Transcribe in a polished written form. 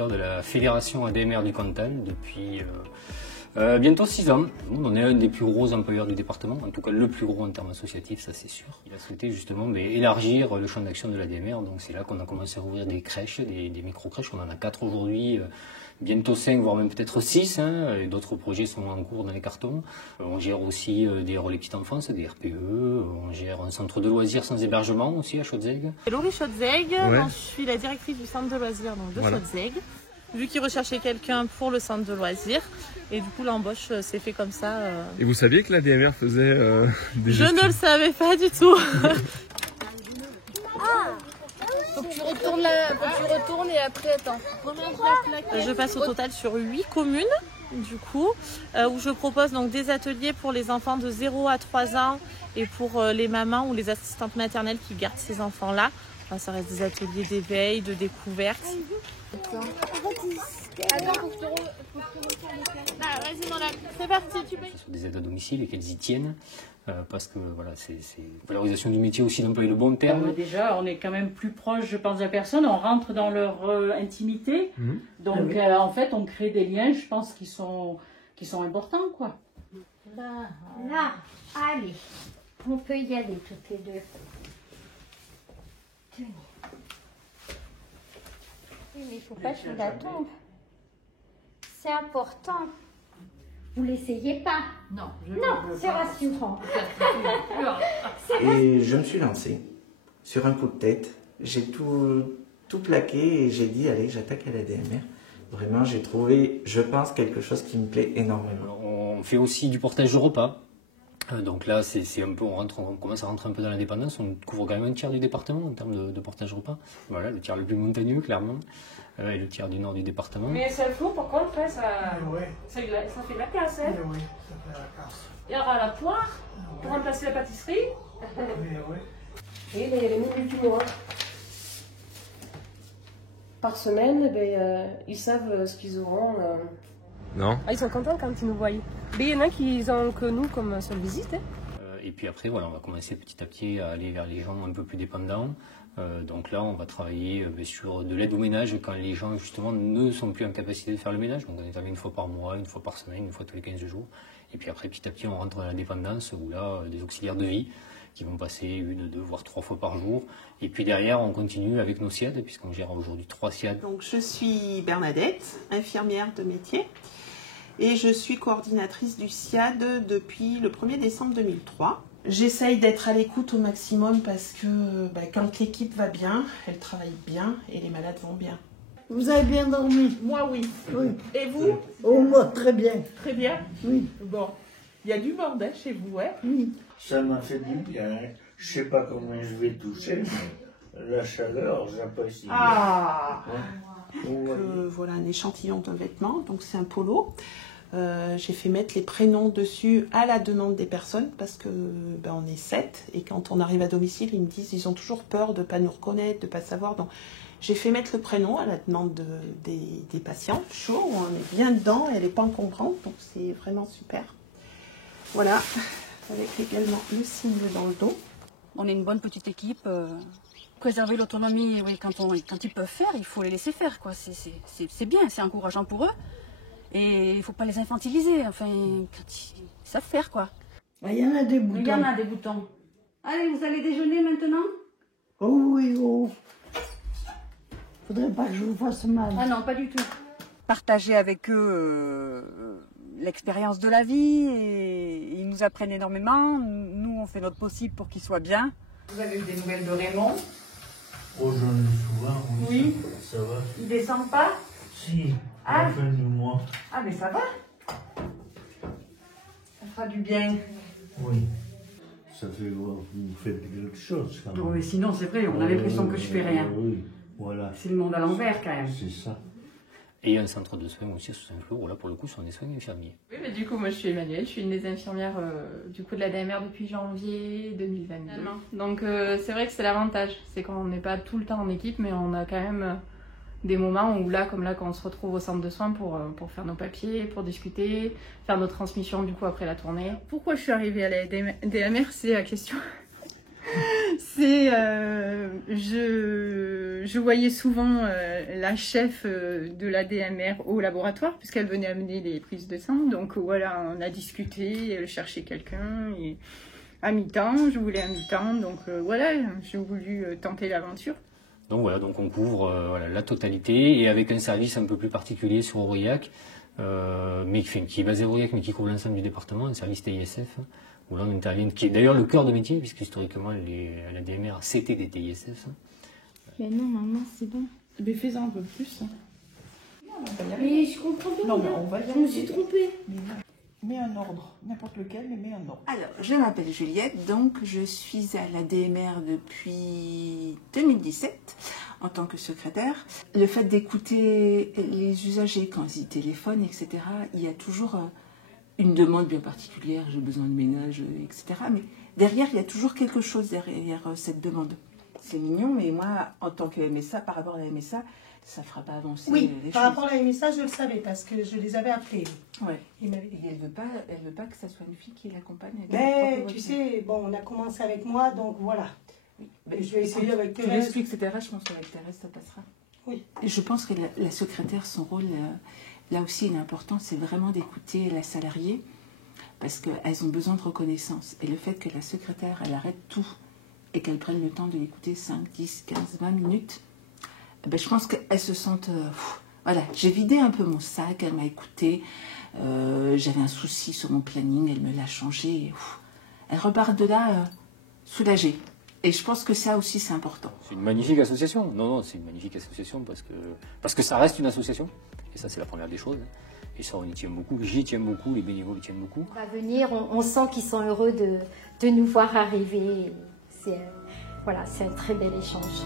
fondateur de la Fédération ADMR du Cantal depuis bientôt 6 ans. On est un des plus gros employeurs du département, en tout cas le plus gros en termes associatifs, ça c'est sûr. Il a souhaité justement élargir le champ d'action de l'ADMR, donc c'est là qu'on a commencé à ouvrir des crèches, des micro-crèches. On en a 4 aujourd'hui, bientôt 5, voire même peut-être 6, hein, et d'autres projets sont en cours dans les cartons. On gère aussi des relais petite enfance, des RPE, on gère un centre de loisirs sans hébergement aussi à Chaudzègue. Laurie Chaudzègue, je suis la directrice du centre de loisirs donc de Chaudzègue. Vu qu'ils recherchaient quelqu'un pour le centre de loisirs, et du coup l'embauche s'est fait comme ça. Et vous saviez que l'ADMR faisait des Je ne le savais pas du tout. Faut que tu retournes et après attends. Je passe au total sur 8 communes du coup, où je propose donc des ateliers pour les enfants de 0 à 3 ans et pour les mamans ou les assistantes maternelles qui gardent ces enfants-là. Enfin, ça reste des ateliers d'éveil, de découverte. Attends, faut que je te Vas-y, c'est parti, tu payes. Sur des aides à domicile et qu'elles y tiennent, parce que voilà, c'est valorisation du métier aussi d'employer le bon terme. Déjà, on est quand même plus proche, je pense, de la personne, on rentre dans leur intimité, donc en fait, on crée des liens, je pense, qui sont importants, quoi. Là, allez, on peut y aller toutes les deux. Tenez. Oui, mais il ne faut pas que je la tombe. C'est important. Vous ne l'essayez pas. Non, c'est rassurant. Et je me suis lancée sur un coup de tête. J'ai tout plaqué et j'ai dit, allez, j'attaque à l'ADMR. Vraiment, j'ai trouvé, je pense, quelque chose qui me plaît énormément. Alors, on fait aussi du portage de repas. Donc là, c'est un peu, on commence à rentrer un peu dans l'indépendance. On couvre quand même un tiers du département en termes de portage repas. Voilà, le tiers le plus montagneux, clairement, et le tiers du nord du département. Mais ça le faut, par contre, ça fait de la casse. Hein. Oui, ça fait la casse. Il y aura la poire pour remplacer la pâtisserie. Oui. Et les minutes du mois. Par semaine, ils savent ce qu'ils auront. Non. Ils sont contents quand ils nous voient. Mais il y en a qui ont que nous comme seule visite. Et puis après, voilà, on va commencer petit à petit à aller vers les gens un peu plus dépendants. Donc là, on va travailler sur de l'aide au ménage quand les gens justement ne sont plus en capacité de faire le ménage. Donc on intervient une fois par mois, une fois par semaine, une fois tous les 15 jours. Et puis après, petit à petit, on rentre dans la dépendance où là, des auxiliaires de vie qui vont passer 1, 2, voire 3 fois par jour. Et puis derrière, on continue avec nos SIAD, puisqu'on gère aujourd'hui 3 SIAD. Donc je suis Bernadette, infirmière de métier. Et je suis coordinatrice du SIAD depuis le 1er décembre 2003. J'essaye d'être à l'écoute au maximum parce que quand l'équipe va bien, elle travaille bien et les malades vont bien. Vous avez bien dormi? Moi, oui. Oui. Et vous? Oh, moi, très bien. Très bien? Oui. Bon, il y a du monde hein, chez vous, hein? Oui. Ça m'a fait du bien. Je sais pas comment je vais toucher, mais la chaleur, j'apprécie. Ah! Ouais. Voilà un échantillon de vêtements, donc c'est un polo. J'ai fait mettre les prénoms dessus à la demande des personnes parce que on est 7 et quand on arrive à domicile, ils me disent ils ont toujours peur de ne pas nous reconnaître, de ne pas savoir. Donc j'ai fait mettre le prénom à la demande des patients. Chaud, on est bien dedans, elle n'est pas encombrante, donc c'est vraiment super. Voilà, avec également le signe dans le dos. On est une bonne petite équipe. Préserver l'autonomie, oui, quand ils peuvent faire, il faut les laisser faire, quoi. C'est bien, c'est encourageant pour eux. Et il ne faut pas les infantiliser, enfin, quand ils savent faire, quoi. Il y en a des boutons. Il y en a des boutons. Allez, vous allez déjeuner maintenant? Oh oui, oh. Faudrait pas que je vous fasse mal. Ah non, pas du tout. Partager avec eux l'expérience de la vie, et ils nous apprennent énormément. Nous, on fait notre possible pour qu'ils soient bien. Vous avez eu des nouvelles de Raymond? Oh, j'en ai souvent, Oui. Ça va. Il descend pas? Si, à la fin du mois. Ah, mais ça va. Ça fera du bien. Oui. Ça fait voir que vous faites quelque chose quand même. Oui, sinon, c'est vrai, on a l'impression que je fais rien. Oui, voilà. C'est le monde à l'envers, quand même. C'est ça. Et il y a un centre de soins aussi à Saint-Flour, où là, pour le coup, ce sont des soins infirmiers. Oui, mais du coup, moi, je suis Emmanuelle, je suis une des infirmières du coup de la DMR depuis janvier 2022. Donc, c'est vrai que c'est l'avantage, c'est qu'on n'est pas tout le temps en équipe, mais on a quand même des moments où là, comme là, quand on se retrouve au centre de soins pour faire nos papiers, pour discuter, faire nos transmissions du coup après la tournée. Pourquoi je suis arrivée à la DMR, c'est la question. Je voyais souvent la chef de la DMR au laboratoire, puisqu'elle venait amener les prises de sang. Donc voilà, on a discuté, elle cherchait quelqu'un. Et à mi-temps, je voulais à mi-temps. Donc voilà, j'ai voulu tenter l'aventure. Donc voilà, donc on couvre voilà, la totalité, et avec un service un peu plus particulier sur Aurillac, mais qui est basé à Aurillac, mais qui couvre l'ensemble du département, un service TISF, où là on intervient, qui est d'ailleurs le cœur de métier, puisque historiquement la DMR c'était des TISF. Mais non, maman, c'est bon. Mais fais-en un peu plus. Mais je comprends pas. Non, mais on va y Je me suis trompée. Mets un ordre, n'importe lequel, mais mets un ordre. Alors, je m'appelle Juliette, donc je suis à la DMR depuis 2017 en tant que secrétaire. Le fait d'écouter les usagers quand ils téléphonent, etc., il y a toujours une demande bien particulière, j'ai besoin de ménage, etc. Mais derrière, il y a toujours quelque chose derrière cette demande. C'est mignon, mais moi, en tant que MSA, par rapport à la MSA, ça ne fera pas avancer les choses. Par rapport à la MSA, je le savais parce que je les avais appelés. Ouais. Et elle veut pas que ça soit une fille qui l'accompagne. Mais tu sais, bon, on a commencé avec moi, donc voilà. Oui. Je vais essayer avec Tu Thérèse. l'expliques, etc. Je pense qu'avec Thérèse, ça passera. Oui. Et je pense que la secrétaire, son rôle, là aussi, il est important, c'est vraiment d'écouter la salariée parce qu'elles ont besoin de reconnaissance. Et le fait que la secrétaire, elle arrête tout et qu'elle prenne le temps de l'écouter 5, 10, 15, 20 minutes, ben, je pense qu'elles se sentent... voilà, j'ai vidé un peu mon sac, elle m'a écouté, j'avais un souci sur mon planning, elle me l'a changé. Et, elle repart de là soulagée. Et je pense que ça aussi, c'est important. C'est une magnifique association. Non, c'est une magnifique association parce que ça reste une association. Et ça, c'est la première des choses. Et ça, on y tient beaucoup. J'y tiens beaucoup, les bénévoles y tiennent beaucoup. On va venir, on sent qu'ils sont heureux de nous voir arriver. C'est un très bel échange.